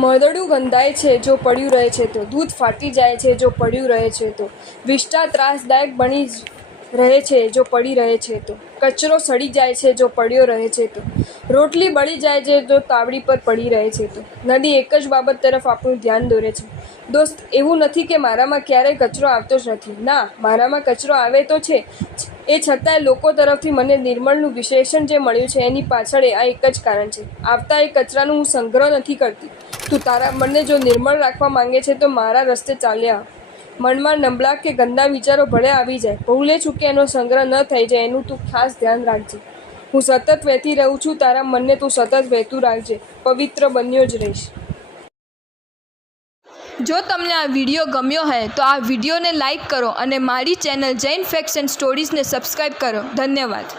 મરદડું ગંધાય છે જો પડ્યું રહે છે તો, દૂધ ફાટી જાય છે જો પડ્યું રહે છે તો, વિષ્ટા ત્રાસદાયક બની રહે છે જો પડી રહે છે તો, કચરો સડી જાય છે જો પડ્યો રહે છે તો, રોટલી બળી જાય છે જો તાવડી પર પડી રહે છે તો. નદી એક જ બાબત તરફ આપણું ધ્યાન દોરે છે. દોસ્ત, એવું નથી કે મારામાં ક્યારેય કચરો આવતો જ નથી. ના, મારામાં કચરો આવે તો છે જ. એ છતાંય લોકો તરફથી મને નિર્મળનું વિશેષણ જે મળ્યું છે એની પાછળ આ એક જ કારણ છે. આવતા એ કચરાનું હું સંગ્રહ નથી કરતી. તું તારા મનને જો નિર્મળ રાખવા માંગે છે તો મારા રસ્તે ચાલ્યા. મનમાં નબળા કે ગંદા વિચારો ભલે આવી જાય, ભૂલે ચૂકે એનો સંગ્રહ ન થઈ જાય એનું તું ખાસ ધ્યાન રાખજે. હું સતત વહેતી રહું છું, તારા મનને તું સતત વહેતું રાખજે. પવિત્ર બન્યો જ રહીશ. જો તમને આ વિડીયો ગમ્યો હોય તો આ વિડીયોને લાઈક કરો અને મારી ચેનલ જૈન ફેક્ટ્સ એન્ડ સ્ટોરીઝને સબસ્ક્રાઈબ કરો. ધન્યવાદ.